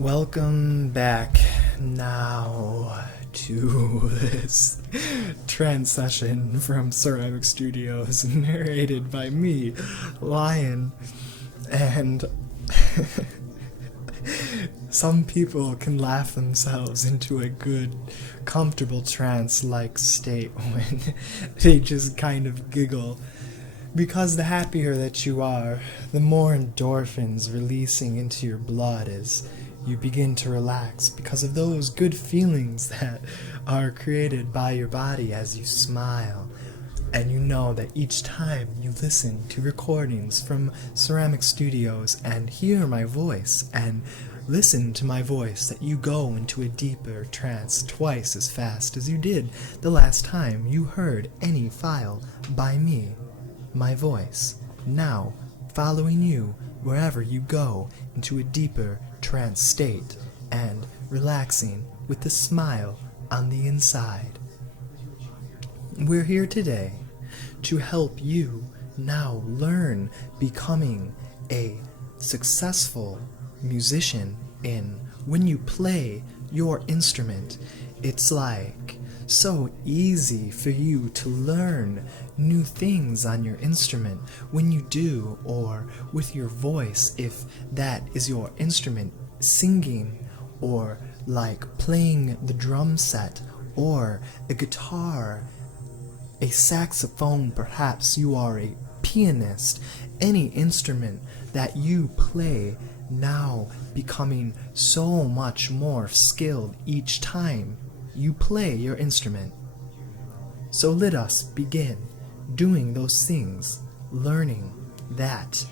Welcome back now to this trance session from Ceramic Studios, narrated by me, Lion, and some people can laugh themselves into a good, comfortable trance-like state when they just kind of giggle. Because the happier that you are, the more endorphins releasing into your blood as you begin to relax because of those good feelings that are created by your body as you smile. And you know that each time you listen to recordings from Ceramic Studios and hear my voice and listen to my voice, that you go into a deeper trance twice as fast as you did the last time you heard any file by me. My voice, now following you wherever you go into a deeper trance state and relaxing with a smile on the inside. We're here today to help you now learn becoming a successful musician in when you play your instrument. It's like so easy for you to learn new things on your instrument when you do, or with your voice if that is your instrument, singing, or like playing the drum set, or a guitar, a saxophone, perhaps you are a pianist, any instrument that you play, now becoming so much more skilled each time you play your instrument. So let us begin doing those things, learning that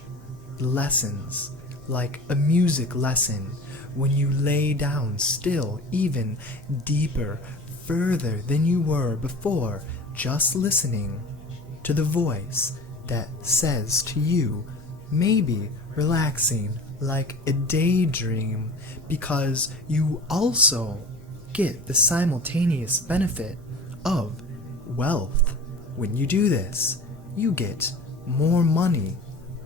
lessons, like a music lesson, when you lay down still even deeper, further than you were before, just listening to the voice that says to you, maybe relaxing like a daydream, because you also get the simultaneous benefit of wealth. When you do this, you get more money,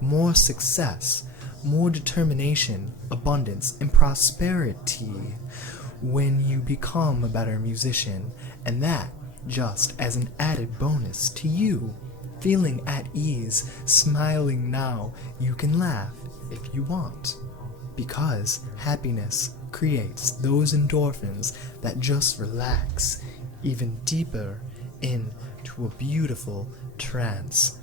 more success, more determination, abundance, and prosperity when you become a better musician, and that just as an added bonus to you feeling at ease, smiling now. You can laugh if you want, because happiness creates those endorphins that just relax even deeper into a beautiful trance.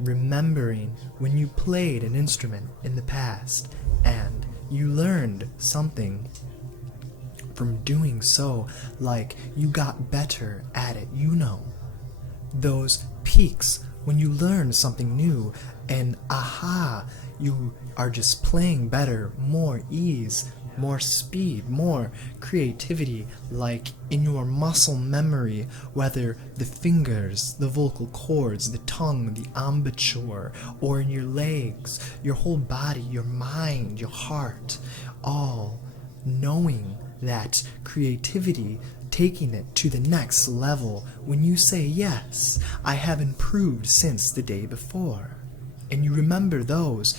Remembering when you played an instrument in the past and you learned something from doing so, like you got better at it, those peaks when you learn something new and aha, you are just playing better, more ease, more speed, more creativity, like in your muscle memory, whether the fingers, the vocal cords, the tongue, the embouchure, or in your legs, your whole body, your mind, your heart, all knowing that creativity, taking it to the next level when you say, yes, I have improved since the day before. And you remember those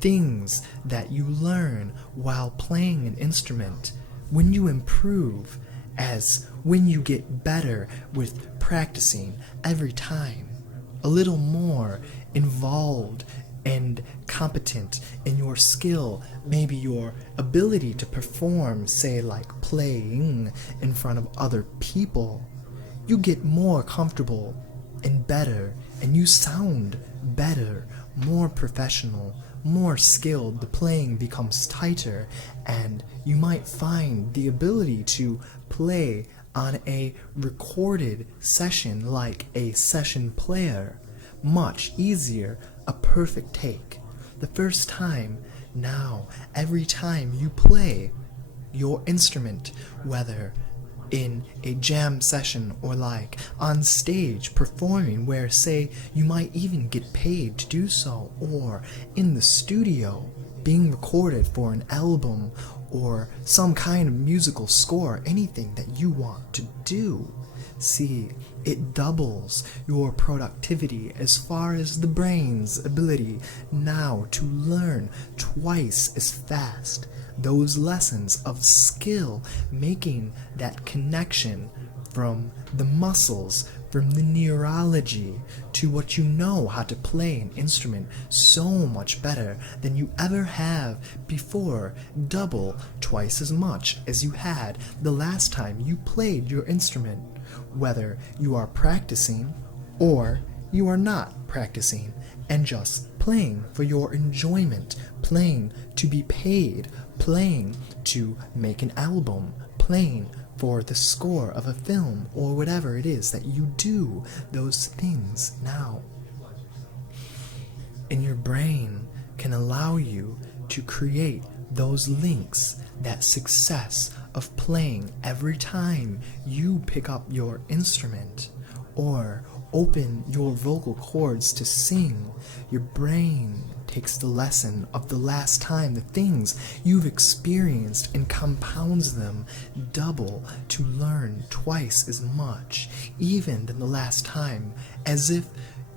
things that you learn while playing an instrument. When you improve, as when you get better with practicing every time, a little more involved and competent in your skill, maybe your ability to perform, say like playing in front of other people, you get more comfortable and better, and you sound better, more professional, more skilled. The playing becomes tighter, and you might find the ability to play on a recorded session like a session player much easier, a perfect take. The first time, now, every time you play your instrument, whether in a jam session or like on stage performing, where say you might even get paid to do so, or in the studio being recorded for an album or some kind of musical score, anything that you want to do, See, it doubles your productivity as far as the brain's ability now to learn twice as fast those lessons of skill, making that connection from the muscles, from the neurology, to what you know how to play an instrument so much better than you ever have before, double, twice as much as you had the last time you played your instrument, whether you are practicing or you are not practicing and just playing for your enjoyment, playing to be paid, playing to make an album, playing for the score of a film, or whatever it is that you do those things now. And your brain can allow you to create those links, that success of playing every time you pick up your instrument or open your vocal cords to sing. Your brain takes the lesson of the last time, the things you've experienced, and compounds them double to learn twice as much, even than the last time, as if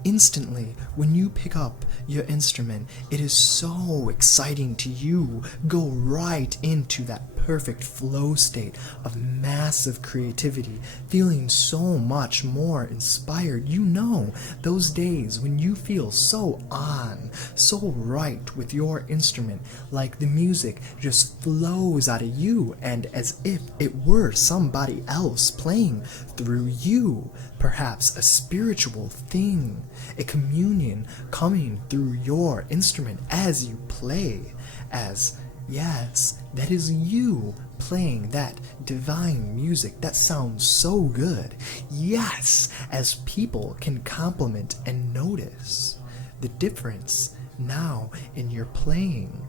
instantly when you pick up your instrument, it is so exciting to you. Go right into that perfect flow state of massive creativity, feeling so much more inspired. You know those days when you feel so on, so right with your instrument, like the music just flows out of you, and as if it were somebody else playing through you, perhaps a spiritual thing, a communion coming through your instrument as you play, as yes, that is you playing that divine music that sounds so good. Yes, as people can compliment and notice the difference now in your playing.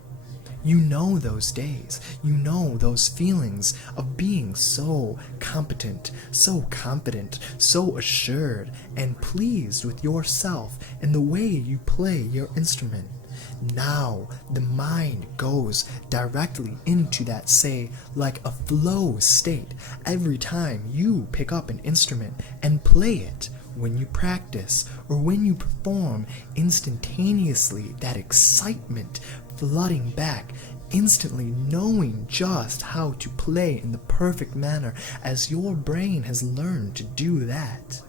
You know those days, you know those feelings of being so competent, so confident, so assured and pleased with yourself and the way you play your instrument. Now the mind goes directly into that, say, like a flow state every time you pick up an instrument and play it. When you practice or when you perform, instantaneously that excitement flooding back, instantly knowing just how to play in the perfect manner, as your brain has learned to do that,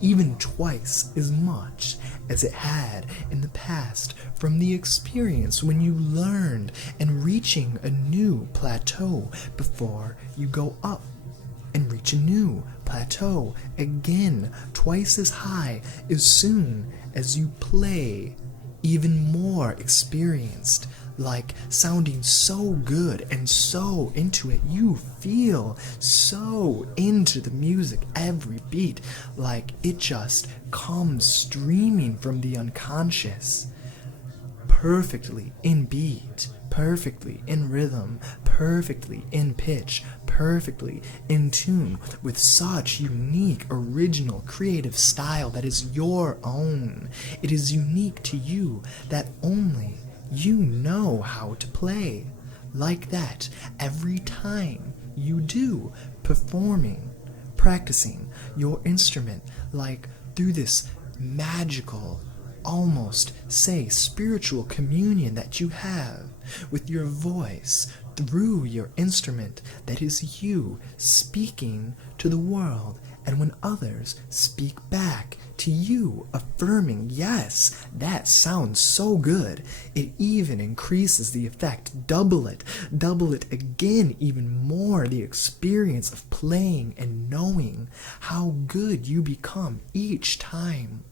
even twice as much as it had in the past from the experience when you learned, and reaching a new plateau before you go up and reach a new plateau again, twice as high as soon as you play, even more experienced, like sounding so good and so into it. You feel so into the music, every beat, like it just comes streaming from the unconscious, perfectly in beat, perfectly in rhythm, perfectly in pitch, perfectly in tune, with such unique, original, creative style that is your own. It is unique to you, that only you know how to play. Like that, every time you do, performing, practicing your instrument, like through this magical, almost, say, spiritual communion that you have with your voice through your instrument, that is you speaking to the world, and when others speak back to you, affirming, yes, that sounds so good, it even increases the effect. Double it again, even more, the experience of playing and knowing how good you become each time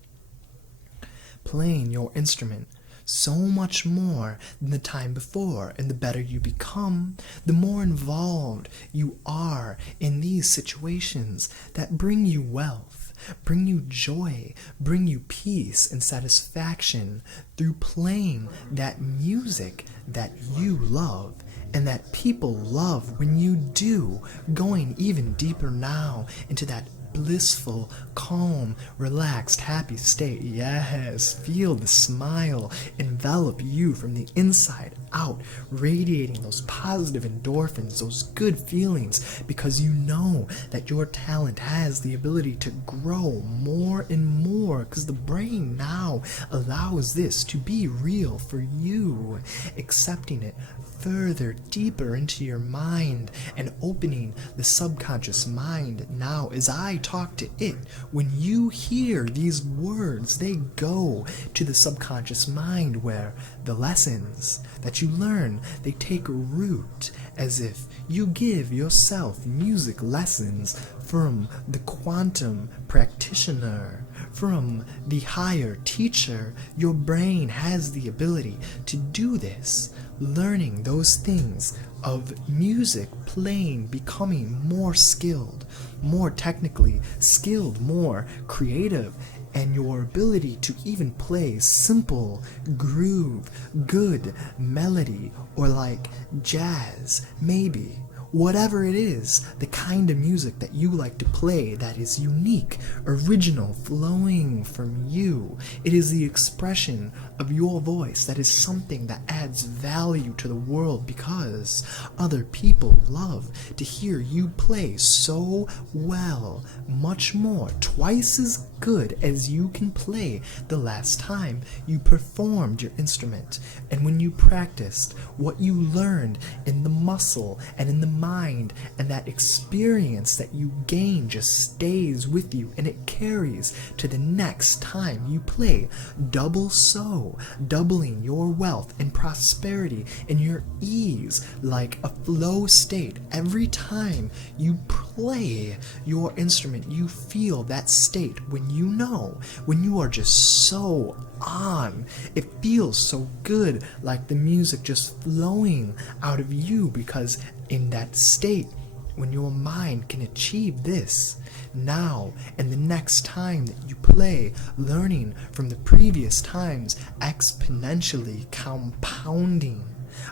playing your instrument, so much more than the time before. And the better you become, the more involved you are in these situations that bring you wealth, bring you joy, bring you peace and satisfaction through playing that music that you love and that people love when you do, going even deeper now into that blissful, calm, relaxed, happy state. Yes, feel the smile envelop you from the inside out, radiating those positive endorphins, those good feelings, because you know that your talent has the ability to grow more and more, because the brain now allows this to be real for you, accepting it further, deeper into your mind, and opening the subconscious mind. Now, as I talk to it, when you hear these words, they go to the subconscious mind, where the lessons that you learn, they take root, as if you give yourself music lessons from the quantum practitioner, from the higher teacher. Your brain has the ability to do this, learning those things of music, playing, becoming more skilled, more technically skilled, more creative, and your ability to even play simple groove, good melody, or like jazz, maybe. Whatever it is, the kind of music that you like to play that is unique, original, flowing from you. It is the expression of your voice that is something that adds value to the world, because other people love to hear you play so well, much more, twice as good as you can play the last time you performed your instrument. And when you practiced what you learned in the muscle and in the mind, and that experience that you gain just stays with you, and it carries to the next time you play. Double so, doubling your wealth and prosperity and your ease, like a flow state. Every time you play your instrument, you feel that state when you know, when you are just so on. It feels so good, like the music just flowing out of you, because in that state, when your mind can achieve this now and the next time that you play, learning from the previous times, exponentially compounding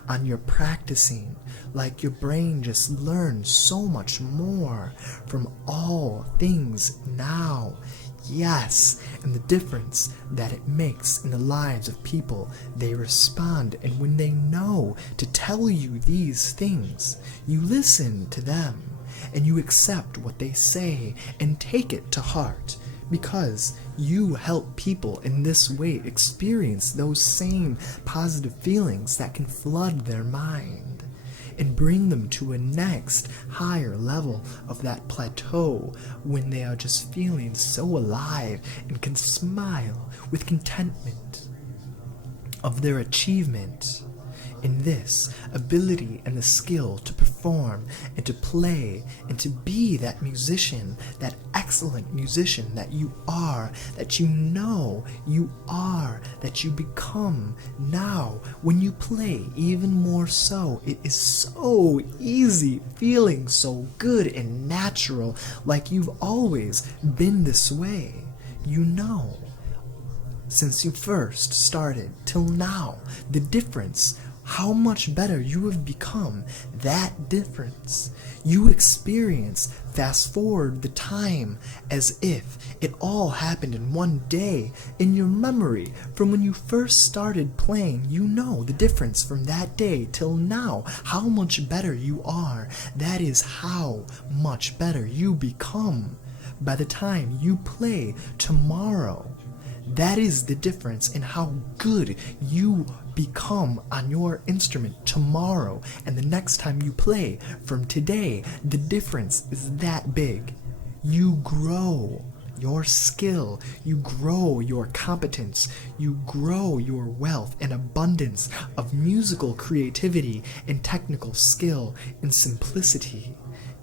on your practicing, like your brain just learns so much more from all things now. Yes, and the difference that it makes in the lives of people, they respond, and when they know to tell you these things, you listen to them, and you accept what they say and take it to heart, because you help people in this way experience those same positive feelings that can flood their mind and bring them to a next higher level of that plateau, when they are just feeling so alive and can smile with contentment of their achievement in this ability and the skill to perform and to play and to be that musician, that excellent musician that you are, that you know you are, that you become now. When you play, even more so, it is so easy, feeling so good and natural, like you've always been this way. You know, since you first started till now, the difference, how much better you have become. That difference. You experience, fast forward the time as if it all happened in one day. In your memory, from when you first started playing, you know the difference from that day till now, how much better you are. That is how much better you become by the time you play tomorrow. That is the difference in how good you become on your instrument tomorrow and the next time you play from today. The difference is that big. You grow your skill, you grow your competence, you grow your wealth and abundance of musical creativity and technical skill and simplicity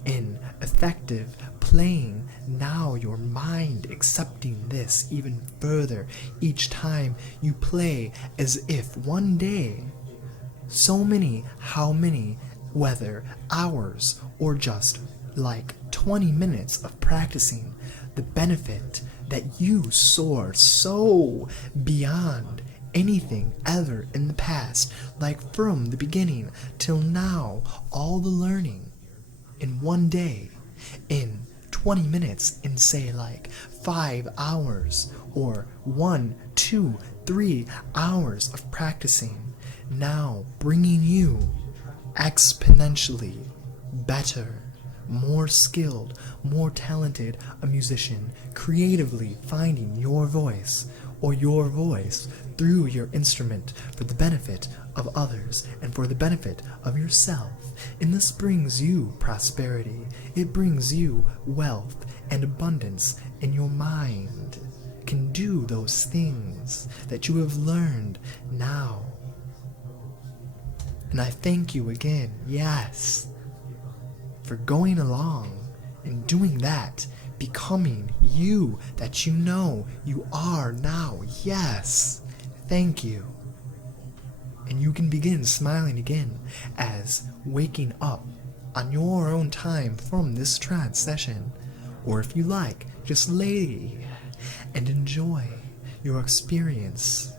in effective playing. Now your mind accepting this even further each time you play, as if one day, so many, how many, whether hours or just like 20 minutes of practicing, the benefit that you soar so beyond anything ever in the past, like from the beginning till now, all the learning in one day, in 20 minutes in, say, like 5 hours or 1, 2, 3 hours of practicing, now bringing you exponentially better, more skilled, more talented a musician, creatively finding your voice or your voice through your instrument for the benefit of others and for the benefit of yourself. And this brings you prosperity. It brings you wealth and abundance, and your mind can do those things that you have learned now. And I thank you again, yes, for going along and doing that, becoming you that you know you are now. Yes, thank you. And you can begin smiling again as waking up on your own time from this trance session. Or if you like, just lay and enjoy your experience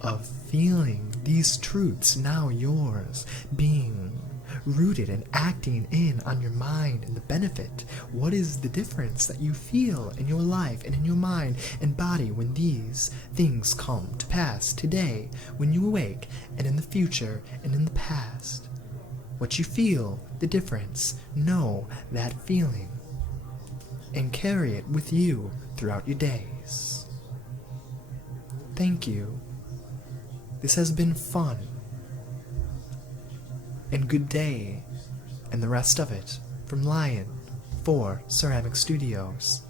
of feeling these truths now yours, being rooted and acting in on your mind and the benefit. What is the difference that you feel in your life and in your mind and body when these things come to pass today, when you awake, and in the future and in the past? What you feel, the difference, know that feeling and carry it with you throughout your days. Thank you. This has been fun. And good day, and the rest of it, from Lion for Ceramic Studios.